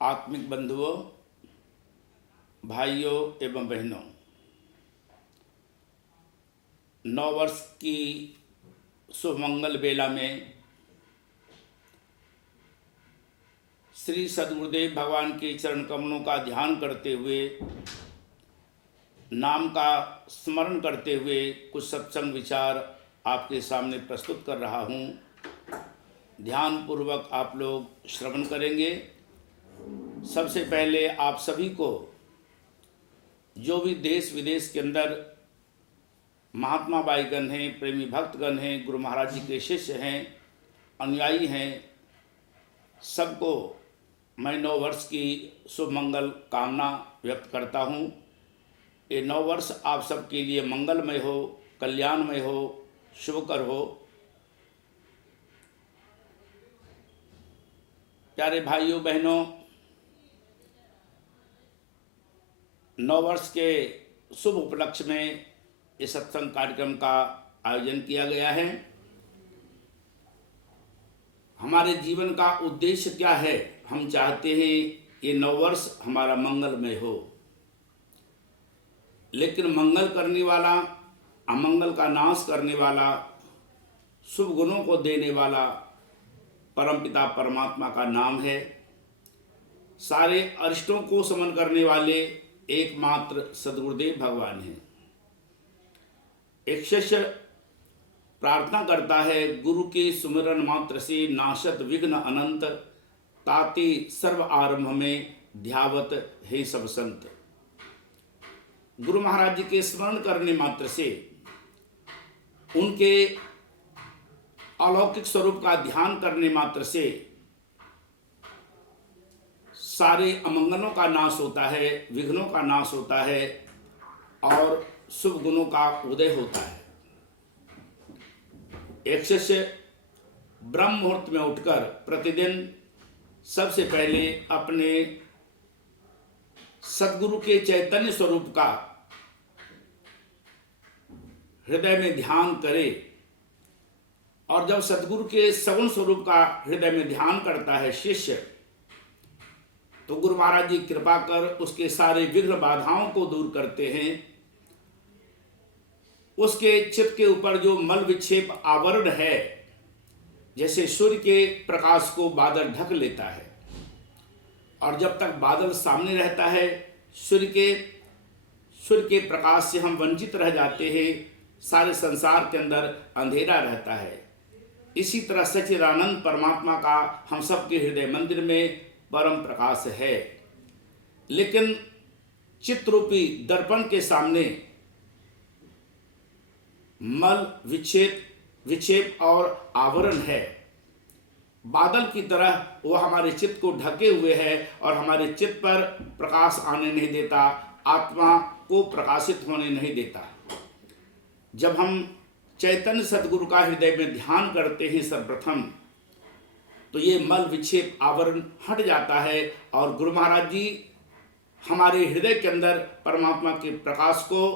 आत्मिक बंधुओं, भाइयों एवं बहनों, नव वर्ष की शुभ मंगल बेला में श्री सद्गुरुदेव भगवान के चरण कमलों का ध्यान करते हुए, नाम का स्मरण करते हुए कुछ सत्संग विचार आपके सामने प्रस्तुत कर रहा हूँ। ध्यान पूर्वक आप लोग श्रवण करेंगे। सबसे पहले आप सभी को, जो भी देश विदेश के अंदर महात्मा भाईगण हैं, प्रेमी भक्तगण हैं, गुरु महाराज जी के शिष्य हैं, अनुयायी हैं, सबको मैं नव वर्ष की शुभ मंगल कामना व्यक्त करता हूँ। ये नव वर्ष आप सबके लिए मंगलमय हो, कल्याणमय हो, शुभकर हो। प्यारे भाइयों बहनों, नव वर्ष के शुभ उपलक्ष्य में इस सत्संग कार्यक्रम का आयोजन किया गया है। हमारे जीवन का उद्देश्य क्या है? हम चाहते हैं ये नव वर्ष हमारा मंगलमय हो, लेकिन मंगल करने वाला, अमंगल का नाश करने वाला, शुभ गुणों को देने वाला परमपिता परमात्मा का नाम है। सारे अरिष्टों को समन करने वाले एकमात्र सद्गुरुदेव भगवान हैं। एक शिष्य प्रार्थना करता है, गुरु के सुमिरन मात्र से नाशत विघ्न अनंत, ताति सर्व आरंभ में ध्यावत हे सब संत। गुरु महाराज जी के स्मरण करने मात्र से, उनके अलौकिक स्वरूप का ध्यान करने मात्र से सारे अमंगलों का नाश होता है, विघ्नों का नाश होता है और शुभ गुणों का उदय होता है। एक शिष्य ब्रह्म मुहूर्त में उठकर प्रतिदिन सबसे पहले अपने सद्गुरु के चैतन्य स्वरूप का हृदय में ध्यान करे, और जब सद्गुरु के सगुण स्वरूप का हृदय में ध्यान करता है शिष्य, तो गुरु महाराज जी कृपा कर उसके सारे विघ्न बाधाओं को दूर करते हैं। उसके चित्त के ऊपर जो मल विक्षेप आवरण है, जैसे सूर्य के प्रकाश को बादल ढक लेता है, और जब तक बादल सामने रहता है, सूर्य के प्रकाश से हम वंचित रह जाते हैं, सारे संसार के अंदर अंधेरा रहता है। इसी तरह सच्चिदानंद परमात्मा का हम सबके हृदय मंदिर में परम प्रकाश है, लेकिन चित्त रूपी दर्पण के सामने मल विक्षेप और आवरण है। बादल की तरह वो हमारे चित्त को ढके हुए है और हमारे चित्त पर प्रकाश आने नहीं देता, आत्मा को प्रकाशित होने नहीं देता। जब हम चैतन्य सद्गुरु का हृदय में ध्यान करते हैं सर्वप्रथम, तो ये मल विक्षेप आवरण हट जाता है और गुरु महाराज जी हमारे हृदय के अंदर परमात्मा के प्रकाश को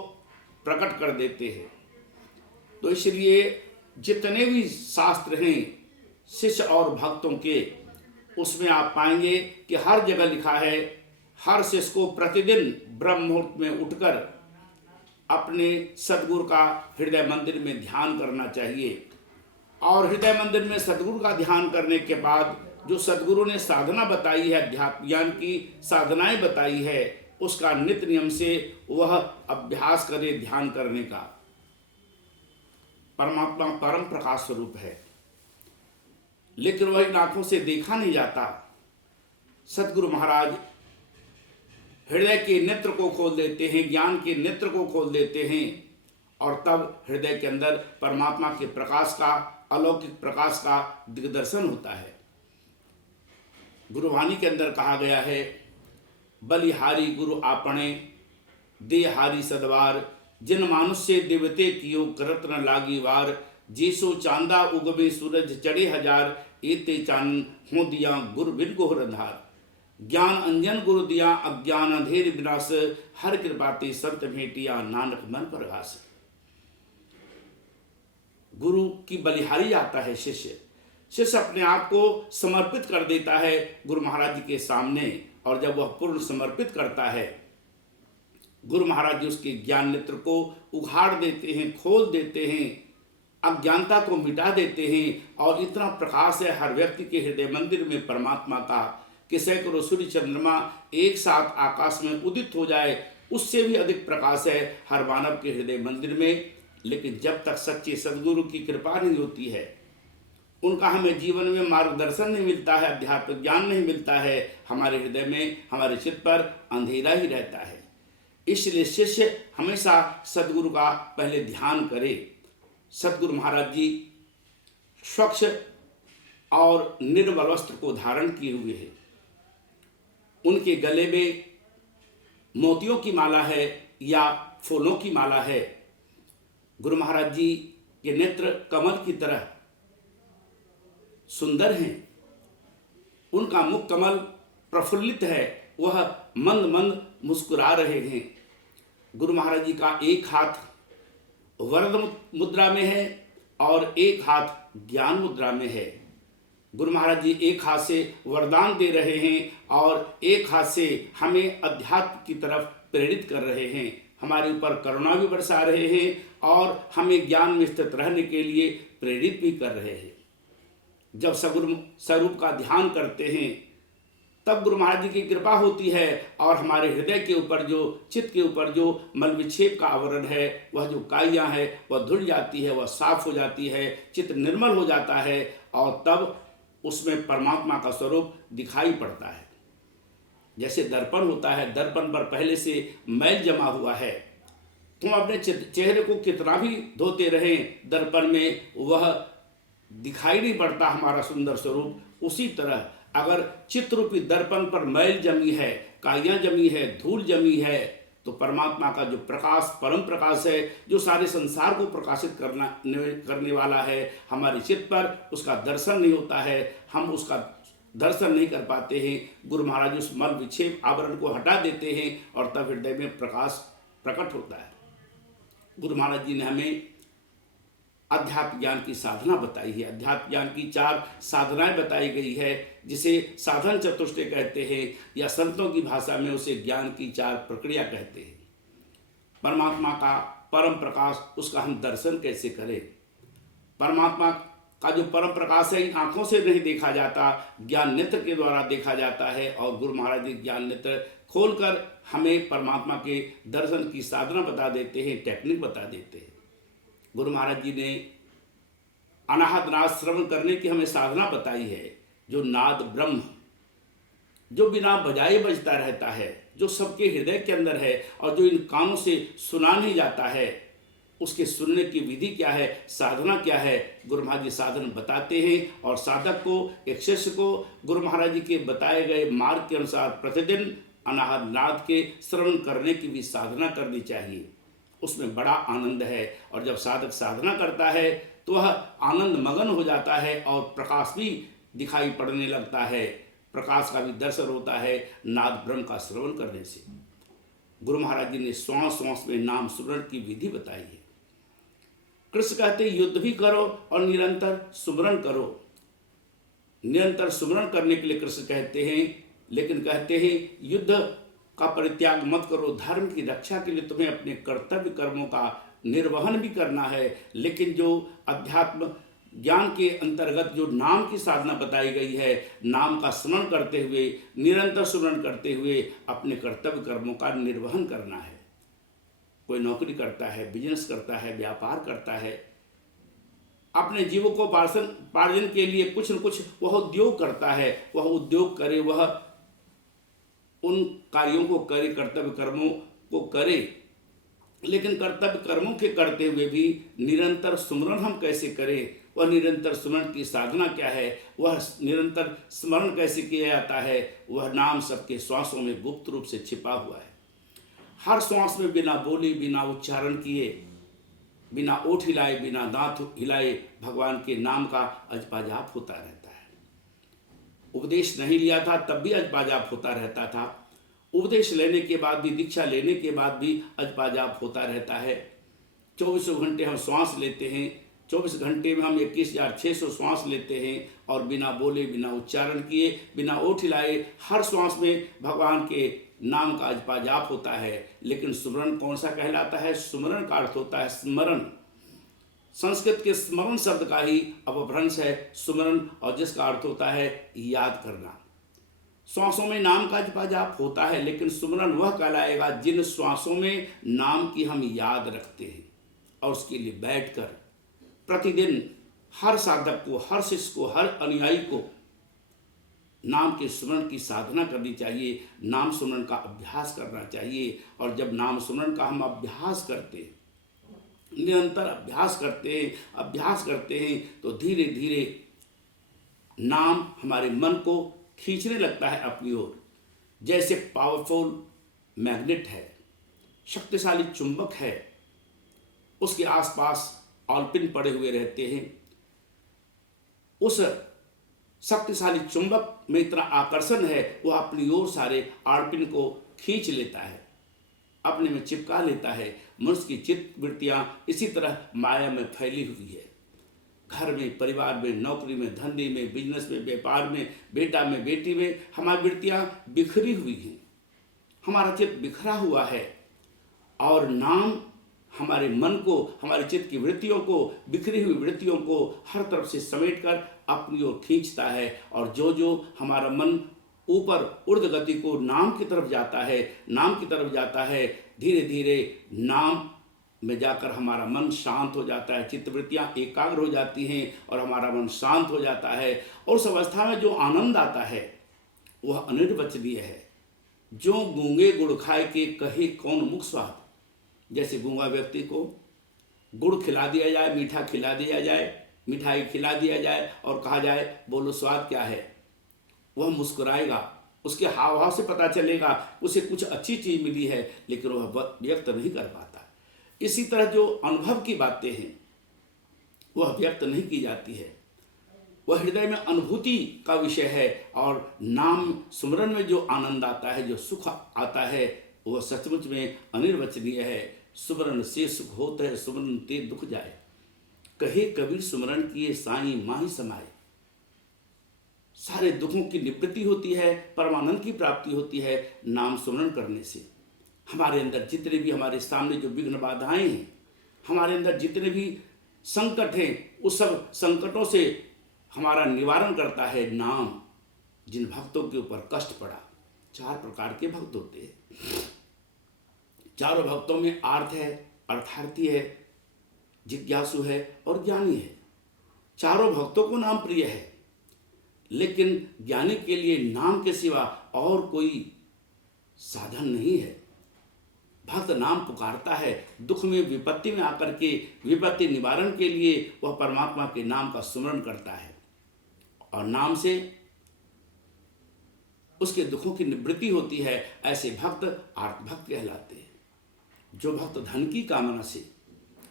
प्रकट कर देते हैं। तो इसलिए जितने भी शास्त्र हैं शिष्य और भक्तों के, उसमें आप पाएंगे कि हर जगह लिखा है, हर शिष्य को प्रतिदिन ब्रह्म मुहूर्त में उठकर अपने सद्गुरु का हृदय मंदिर में ध्यान करना चाहिए। और हृदय मंदिर में सद्गुरु का ध्यान करने के बाद जो सद्गुरु ने साधना बताई है, अध्यात्म ज्ञान की साधनाएं बताई है, उसका नित्य नियम से वह अभ्यास करे ध्यान करने का। परमात्मा परम प्रकाश स्वरूप है, लेकिन वही आंखों से देखा नहीं जाता। सद्गुरु महाराज हृदय के नेत्र को खोल देते हैं, ज्ञान के नेत्र को खोल देते हैं, और तब हृदय के अंदर परमात्मा के प्रकाश का, अलौकिक प्रकाश का दिग्दर्शन होता है। गुरुवाणी के अंदर कहा गया है, बलिहारी गुरु आपने दे हारी सदवार, जिन मानुष्य देवते कियो करत न लागी वार, जेसो चांदा उगवे सूरज चढ़े हजार, एते चान हो दिया गुरु बिन गोहर अंधार, ज्ञान अंजन गुरु दिया अज्ञान अंधेर विनाश, हर कृपाते संत भेटिया नानक मन प्रकाश। गुरु की बलिहारी जाता है शिष्य अपने आप को समर्पित कर देता है गुरु महाराज जी के सामने, और जब वह पूर्ण समर्पित करता है, गुरु महाराज जी उसके ज्ञान नेत्र को उघाड़ देते हैं, खोल देते हैं, अज्ञानता को मिटा देते हैं और इतना प्रकाश है हर व्यक्ति के हृदय मंदिर में परमात्मा का कि सैकड़ों सूर्य चंद्रमा एक साथ आकाश में उदित हो जाए, उससे भी अधिक प्रकाश है हर मानव के हृदय मंदिर में। लेकिन जब तक सच्चे सद्गुरु की कृपा नहीं होती है, उनका हमें जीवन में मार्गदर्शन नहीं मिलता है, अध्यात्म ज्ञान नहीं मिलता है, हमारे हृदय में, हमारे चित्त पर अंधेरा ही रहता है। इसलिए शिष्य हमेशा सद्गुरु का पहले ध्यान करे। सद्गुरु महाराज जी स्वच्छ और निर्मल वस्त्र को धारण किए हुए हैं। उनके गले में मोतियों की माला है या फूलों की माला है। गुरु महाराज जी के नेत्र कमल की तरह सुंदर हैं। उनका मुख कमल प्रफुल्लित है, वह मंद मंद मुस्कुरा रहे हैं। गुरु महाराज जी का एक हाथ वरद मुद्रा में है और एक हाथ ज्ञान मुद्रा में है। गुरु महाराज जी एक हाथ से वरदान दे रहे हैं और एक हाथ से हमें अध्यात्म की तरफ प्रेरित कर रहे हैं, हमारे ऊपर करुणा भी बरसा रहे हैं और हमें ज्ञान में स्थित रहने के लिए प्रेरित भी कर रहे हैं। जब सगुरु स्वरूप का ध्यान करते हैं तब गुरु महाराज जी की कृपा होती है और हमारे हृदय के ऊपर जो, चित्त के ऊपर जो मल विक्षेप का आवरण है, वह जो काइयाँ है वह धुल जाती है, वह साफ हो जाती है, चित्त निर्मल हो जाता है और तब उसमें परमात्मा का स्वरूप दिखाई पड़ता है। जैसे दर्पण होता है, दर्पण पर पहले से मैल जमा हुआ है, तुम अपने चेहरे को कितना भी धोते रहें, दर्पण में वह दिखाई नहीं पड़ता हमारा सुंदर स्वरूप। उसी तरह अगर चित्ररूपी दर्पण पर मैल जमी है, काइयाँ जमी है, धूल जमी है, तो परमात्मा का जो प्रकाश, परम प्रकाश है, जो सारे संसार को प्रकाशित करने वाला है, हमारे चित्त पर उसका दर्शन नहीं होता है, हम उसका दर्शन नहीं कर पाते हैं। गुरु महाराज उस मल विक्षेप आवरण को हटा देते हैं और तब हृदय में प्रकाश प्रकट होता है। गुरु महाराज जी ने हमें अध्यात्म ज्ञान की साधना बताई है। अध्यात्म ज्ञान की 4 साधनाएं बताई गई है, जिसे साधन चतुष्टय कहते हैं या संतों की भाषा में उसे ज्ञान की 4 प्रक्रिया कहते हैं। परमात्मा का परम प्रकाश, उसका हम दर्शन कैसे करें? परमात्मा का जो परम प्रकाश है इन आंखों से नहीं देखा जाता, ज्ञान नेत्र के द्वारा देखा जाता है और गुरु महाराज जी ज्ञान नेत्र खोलकर हमें परमात्मा के दर्शन की साधना बता देते हैं, टेक्निक बता देते हैं। गुरु महाराज जी ने अनाहत नाद श्रवण करने की हमें साधना बताई है, जो नाद ब्रह्म, जो बिना बजाए बजता रहता है, जो सबके हृदय के अंदर है और जो इन कानों से सुना नहीं जाता है, उसके सुनने की विधि क्या है, साधना क्या है, गुरु महाराज जी साधन बताते हैं। और साधक को, एक शिष्य को गुरु महाराज जी के बताए गए मार्ग के अनुसार प्रतिदिन अनाहत नाद के श्रवण करने की भी साधना करनी चाहिए। उसमें बड़ा आनंद है और जब साधक साधना करता है तो वह आनंद मगन हो जाता है और प्रकाश भी दिखाई पड़ने लगता है, प्रकाश का भी दर्शन होता है नाद ब्रह्म का श्रवण करने से। गुरु महाराज जी ने श्वास श्वास में नाम सुमरण की विधि बताई है। कृष्ण कहते युद्ध भी करो और निरंतर सुमरण करो। निरंतर सुमरण करने के लिए कृष्ण कहते हैं, लेकिन कहते हैं युद्ध का परित्याग मत करो, धर्म की रक्षा के लिए तुम्हें अपने कर्तव्य कर्मों का निर्वहन भी करना है। लेकिन जो अध्यात्म ज्ञान के अंतर्गत जो नाम की साधना बताई गई है, नाम का स्मरण करते हुए, निरंतर स्मरण करते हुए अपने कर्तव्य कर्मों का निर्वहन करना है। कोई नौकरी करता है, बिजनेस करता है, व्यापार करता है, अपने जीविकोपार्जन के लिए कुछ न कुछ वह उद्योग करता है, वह उद्योग करे, वह उन कार्यों को करे, कर्तव्य कर्मों को करे। लेकिन कर्तव्य कर्मों के करते हुए भी निरंतर सुमरण हम कैसे करें? वह निरंतर स्मरण की साधना क्या है? वह निरंतर स्मरण कैसे किया जाता है? वह नाम सबके श्वासों में गुप्त रूप से छिपा हुआ है। हर श्वास में बिना बोले, बिना उच्चारण किए, बिना ओठ हिलाए, बिना दांत हिलाए भगवान के नाम का अजपाजाप होता रहता है। उपदेश नहीं लिया था तब भी अजपाजाप होता रहता था, उपदेश लेने के बाद भी, दीक्षा लेने के बाद भी अजपाजाप होता रहता है। 24 घंटे हम श्वास लेते हैं 24 घंटे में हम 21,600 श्वास लेते हैं और बिना बोले, बिना उच्चारण किए, बिना ओठ हिलाए हर श्वास में भगवान के नाम का जपा जाप होता है। लेकिन सुमरन कौन सा कहलाता है? सुमरन का अर्थ होता है स्मरण। संस्कृत के स्मरण शब्द का ही अपभ्रंश है सुमरन, और जिसका अर्थ होता है याद करना। श्वासों में नाम का जपा जाप होता है, लेकिन सुमरन वह कहलाएगा जिन श्वासों में नाम की हम याद रखते हैं। और उसके लिए बैठकर प्रतिदिन हर साधक को, हर शिष्य को, हर अनुयायी को नाम के सुमरन की साधना करनी चाहिए, नाम सुमरन का अभ्यास करना चाहिए। और जब नाम सुमरन का हम अभ्यास करते हैं, निरंतर अभ्यास करते हैं तो धीरे धीरे नाम हमारे मन को खींचने लगता है अपनी ओर। जैसे पावरफुल मैग्नेट है, शक्तिशाली चुंबक है, उसके आसपास ऑलपिन पड़े हुए रहते हैं। उस शक्तिशाली चुंबक में इतना आकर्षण है, वह अपनी ओर सारे ऑलपिन को खींच लेता है, अपने में चिपका लेता है। मनुष्य की चित्त वृत्तियाँ इसी तरह माया में फैली हुई है। घर में, परिवार में, नौकरी में, धंधे में, बिजनेस में, व्यापार में, बेटा में, बेटी में हमारी वृत्तियाँ बिखरी हुई हैं, हमारा चित्त बिखरा हुआ है। और नाम हमारे मन को, हमारे चित्त की वृत्तियों को, बिखरी हुई वृत्तियों को हर तरफ से समेटकर अपनी ओर खींचता है। और जो जो हमारा मन ऊपर ऊर्ध्व गति को नाम की तरफ जाता है, धीरे धीरे नाम में जाकर हमारा मन शांत हो जाता है, चित्तवृत्तियाँ एकाग्र हो जाती हैं और हमारा मन शांत हो जाता है। और उस अवस्था में जो आनंद आता है वह अनिर्वचनीय है। जो गूंगे गुड़ खाए के कहे कौन मुख स्वाद। जैसे गूंगा व्यक्ति को गुड़ खिला दिया जाए, मीठा खिला दिया जाए, मिठाई खिला दिया जाए और कहा जाए बोलो स्वाद क्या है, वह मुस्कुराएगा, उसके हाव भाव से पता चलेगा उसे कुछ अच्छी चीज़ मिली है, लेकिन वह व्यक्त नहीं कर पाता। इसी तरह जो अनुभव की बातें हैं वह व्यक्त नहीं की जाती है, वह हृदय में अनुभूति का विषय है। और नाम सुमरन में जो आनंद आता है, जो सुख आता है, वह सचमुच में अनिर्वचनीय है। सुमरन से सुख होता है, सुमरन ते दुख जाए। कहे कबीर सुमरन किए साईं माही समाए। सारे दुखों की निवृत्ति होती है, परमानंद की प्राप्ति होती है नाम सुमरन करने से। हमारे अंदर जितने भी, हमारे सामने जो विघ्न बाधाएं हैं, हमारे अंदर जितने भी संकट हैं, उस सब संकटों से हमारा निवारण करता है नाम। जिन भक्तों के ऊपर कष्ट पड़ा, 4 प्रकार के भक्त होते हैं। चारों भक्तों में आर्थ है, अर्थार्थी है, जिज्ञासु है और ज्ञानी है। चारों भक्तों को नाम प्रिय है, लेकिन ज्ञानी के लिए नाम के सिवा और कोई साधन नहीं है। भक्त नाम पुकारता है, दुख में, विपत्ति में आकर के विपत्ति निवारण के लिए वह परमात्मा के नाम का सुमरण करता है और नाम से उसके दुखों की निवृत्ति होती है। ऐसे भक्त आर्त भक्त कहलाते हैं। जो भक्त धन की कामना से,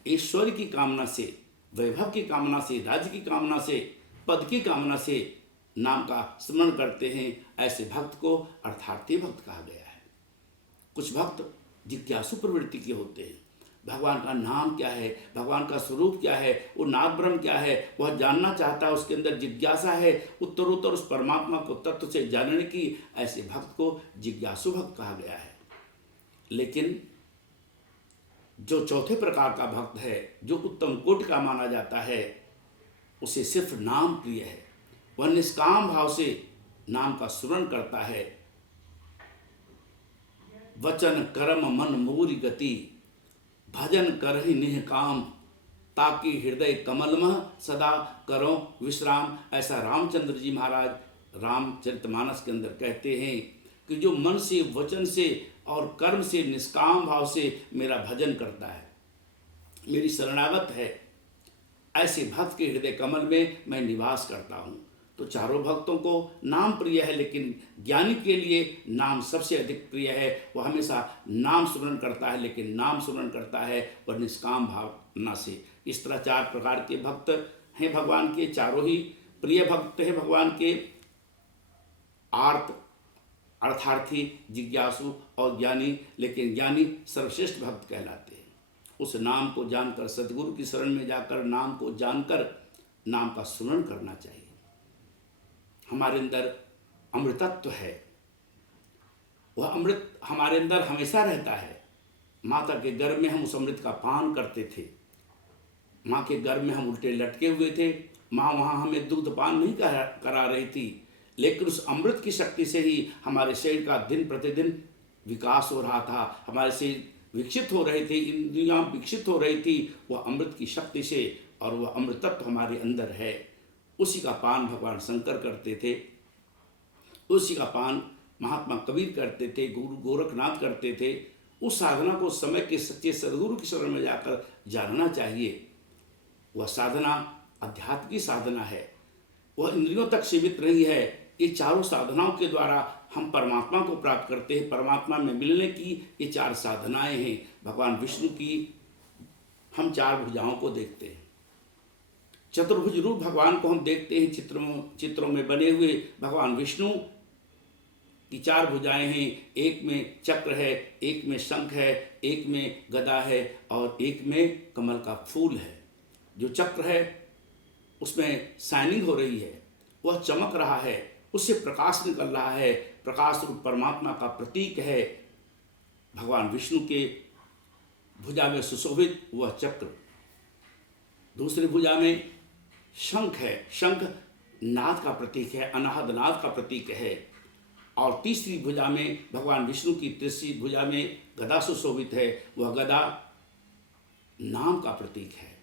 ऐश्वर्य की कामना से, वैभव की कामना से, राज्य की कामना से, पद की कामना से नाम का स्मरण करते हैं, ऐसे भक्त को अर्थार्थी भक्त कहा गया है। कुछ भक्त जिज्ञासु प्रवृत्ति के होते हैं। भगवान का नाम क्या है, भगवान का स्वरूप क्या है, वो नाद ब्रह्म क्या है, वह जानना चाहता है, उसके अंदर जिज्ञासा है उत्तरोत्तर उस परमात्मा को तत्व से जानने की। ऐसे भक्त को जिज्ञासु भक्त कहा गया है। लेकिन जो चौथे प्रकार का भक्त है, जो उत्तम कोटि का माना जाता है, उसे सिर्फ नाम प्रिय है। वह निष्काम भाव से नाम का स्मरण करता है। वचन कर्म मन मूरी गति, भजन करहि निह काम, ताकि हृदय कमल में सदा करो विश्राम। ऐसा रामचंद्र जी महाराज रामचरितमानस के अंदर कहते हैं कि जो मन से, वचन से और कर्म से, निष्काम भाव से मेरा भजन करता है, मेरी शरणागत है, ऐसे भक्त के हृदय कमल में मैं निवास करता हूँ। तो चारों भक्तों को नाम प्रिय है, लेकिन ज्ञानी के लिए नाम सबसे अधिक प्रिय है। वह हमेशा नाम स्मरण करता है, लेकिन नाम स्मरण करता है वह निष्काम भावना से। इस तरह 4 प्रकार के भक्त हैं भगवान के, चारों ही प्रिय भक्त हैं भगवान के। आर्त, अर्थार्थी, जिज्ञासु और ज्ञानी। लेकिन ज्ञानी सर्वश्रेष्ठ भक्त कहलाते हैं। उस नाम को जानकर, सदगुरु की शरण में जाकर नाम को जानकर नाम का सुमरण करना चाहिए। हमारे अंदर अमृतत्व है, वह अमृत हमारे अंदर हमेशा रहता है। माता के गर्भ में हम उस अमृत का पान करते थे, माँ के गर्भ में हम उल्टे लटके हुए थे, माँ वहाँ हमें दूध पान नहीं करा रही थी, लेकिन उस अमृत की शक्ति से ही हमारे शरीर का दिन प्रतिदिन विकास हो रहा था, हमारे शरीर विकसित हो रहे थे, इंद्रियाँ विकसित हो रही थी, वह अमृत की शक्ति से, और वह अमृतत्व हमारे अंदर है। उसी का पान भगवान शंकर करते थे, उसी का पान महात्मा कबीर करते थे, गुरु गोरखनाथ करते थे। उस साधना को समय के सच्चे सदगुरु की शरण में जाकर जानना चाहिए। वह साधना अध्यात्म की साधना है, वह इंद्रियों तक सीमित नहीं है। ये चारों साधनाओं के द्वारा हम परमात्मा को प्राप्त करते हैं। परमात्मा में मिलने की ये चार साधनाएं हैं। भगवान विष्णु की हम चार भुजाओं को देखते हैं, चतुर्भुज रूप भगवान को हम देखते हैं। चित्रों में बने हुए भगवान विष्णु की चार भुजाएं हैं। एक में चक्र है, एक में शंख है, एक में गदा है, और एक में कमल का फूल है। जो चक्र है उसमें शाइनिंग हो रही है, वह चमक रहा है, उससे प्रकाश निकल रहा है। प्रकाश रूप परमात्मा का प्रतीक है भगवान विष्णु के भुजा में सुशोभित वह चक्र। दूसरी भुजा में शंख है, शंख नाद का प्रतीक है, अनाहद नाद का प्रतीक है। और तीसरी भुजा में भगवान विष्णु की तीसरी भुजा में गदा सुशोभित है, वह गदा नाम का प्रतीक है।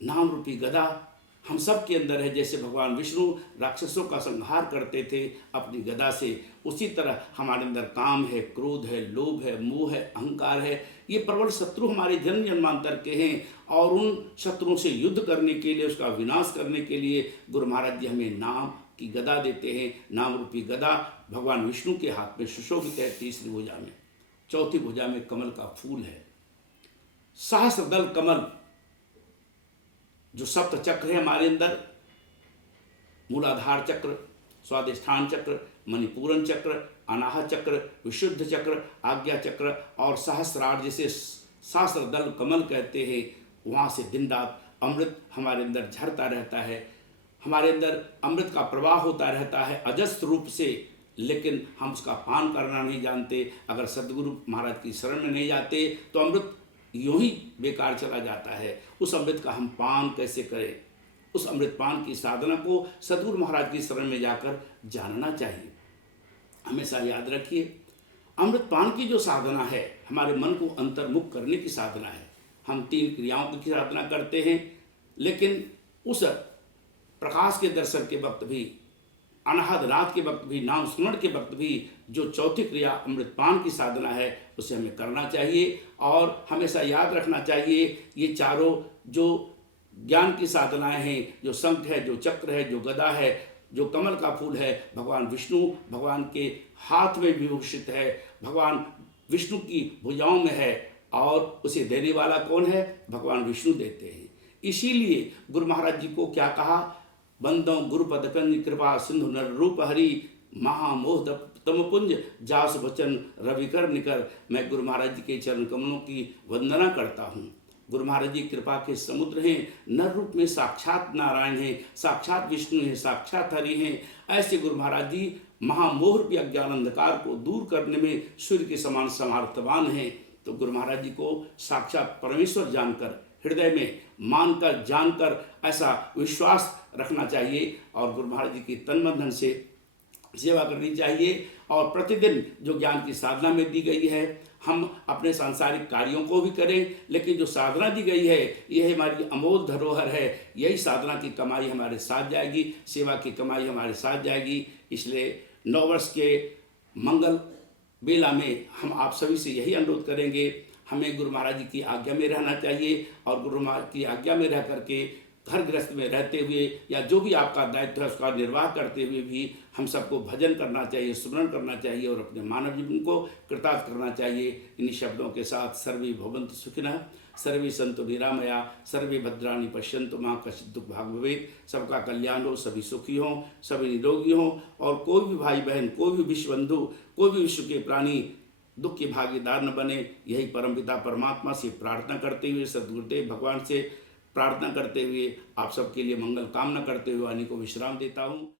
नाम रूपी गदा हम सब के अंदर है। जैसे भगवान विष्णु राक्षसों का संहार करते थे अपनी गदा से, उसी तरह हमारे अंदर काम है, क्रोध है, लोभ है, मोह है, अहंकार है। ये प्रबल शत्रु हमारे जन्म जन्मांतर के हैं, और उन शत्रुओं से युद्ध करने के लिए, उसका विनाश करने के लिए गुरु महाराज जी हमें नाम की गदा देते हैं। नाम रूपी गदा भगवान विष्णु के हाथ में सुशोभित है तीसरी भुजा में। चौथी भुजा में कमल का फूल है। सहस्रदल कमल, जो सप्त चक्र है हमारे अंदर, मूलाधार चक्र, स्वाधिष्ठान चक्र, मणिपूरन चक्र, अनाहत चक्र, विशुद्ध चक्र, आज्ञा चक्र और सहस्रार, जिसे सहस्रदल कमल कहते हैं, वहाँ से दिन रात अमृत हमारे अंदर झरता रहता है। हमारे अंदर अमृत का प्रवाह होता रहता है अजस्त्र रूप से, लेकिन हम उसका पान करना नहीं जानते। अगर सदगुरु महाराज की शरण में नहीं जाते तो अमृत यूं ही बेकार चला जाता है। उस अमृत का हम पान कैसे करें? उस अमृत पान की साधना को सदगुरु महाराज की शरण में जाकर जानना चाहिए। हमेशा याद रखिए, अमृत पान की जो साधना है हमारे मन को अंतर्मुख करने की साधना है। हम 3 क्रियाओं की साधना करते हैं, लेकिन उस प्रकाश के दर्शन के वक्त भी, अनाहत रात के वक्त भी, नाम स्मरण के वक्त भी जो चौथी क्रिया अमृतपान की साधना है उसे हमें करना चाहिए। और हमेशा याद रखना चाहिए, ये चारों जो ज्ञान की साधनाएं हैं, जो शंख है, जो चक्र है, जो गदा है, जो कमल का फूल है, भगवान विष्णु भगवान के हाथ में विभूषित है, भगवान विष्णु की भुजाओं में है, और उसे देने वाला कौन है? भगवान विष्णु देते हैं। इसीलिए गुरु महाराज जी को क्या कहा? बंदो गुरुपद कंज कृपा सिंधु नर रूप हरि, महामोह तम पुंज जास वचन रविकर निकर। मैं गुरु महाराज जी के चरण कमलों की वंदना करता हूँ। गुरु महाराज जी कृपा के समुद्र हैं, नर रूप में साक्षात नारायण हैं, साक्षात विष्णु हैं, साक्षात हरि हैं। ऐसे गुरु महाराज जी महामोह रूपी अज्ञान अंधकार को दूर करने में सूर्य के समान समर्थवान हैं। तो गुरु महाराज जी को साक्षात परमेश्वर जानकर, हृदय में मानकर, जानकर ऐसा विश्वास रखना चाहिए, और गुरु महाराज जी की तन मन धन से सेवा करनी चाहिए। और प्रतिदिन जो ज्ञान की साधना में दी गई है, हम अपने सांसारिक कार्यों को भी करें, लेकिन जो साधना दी गई है यह हमारी अमोल धरोहर है। यही साधना की कमाई हमारे साथ जाएगी, सेवा की कमाई हमारे साथ जाएगी। इसलिए 9 वर्ष के मंगल बेला में हम आप सभी से यही अनुरोध करेंगे, हमें गुरु महाराज जी की आज्ञा में रहना चाहिए, और गुरु महाराज की आज्ञा में रह करके घर गृहस्थ में रहते हुए या जो भी आपका दायित्व है उसका निर्वाह करते हुए भी हम सबको भजन करना चाहिए, स्मरण करना चाहिए, और अपने मानव जीवन को कृतार्थ करना चाहिए। इन्हीं शब्दों के साथ सर्वे भवन्तु सुखिनः, सर्वे सन्तु निरामया, सर्वे भद्राणि पश्यन्तु मां कश्चित् दुःख भाग भवेत्। सबका कल्याण हो, सभी सुखी हों, सभी निरोगी हों, और कोई भी भाई बहन, कोई भी विश्व बंधु, कोई भी विश्व के प्राणी दुख के भागीदार न बने। यही परमपिता परमात्मा से प्रार्थना करते हुए, सद्गुरुदेव भगवान से प्रार्थना करते हुए, आप सबके लिए मंगल कामना करते हुए वाणी को विश्राम देता हूँ।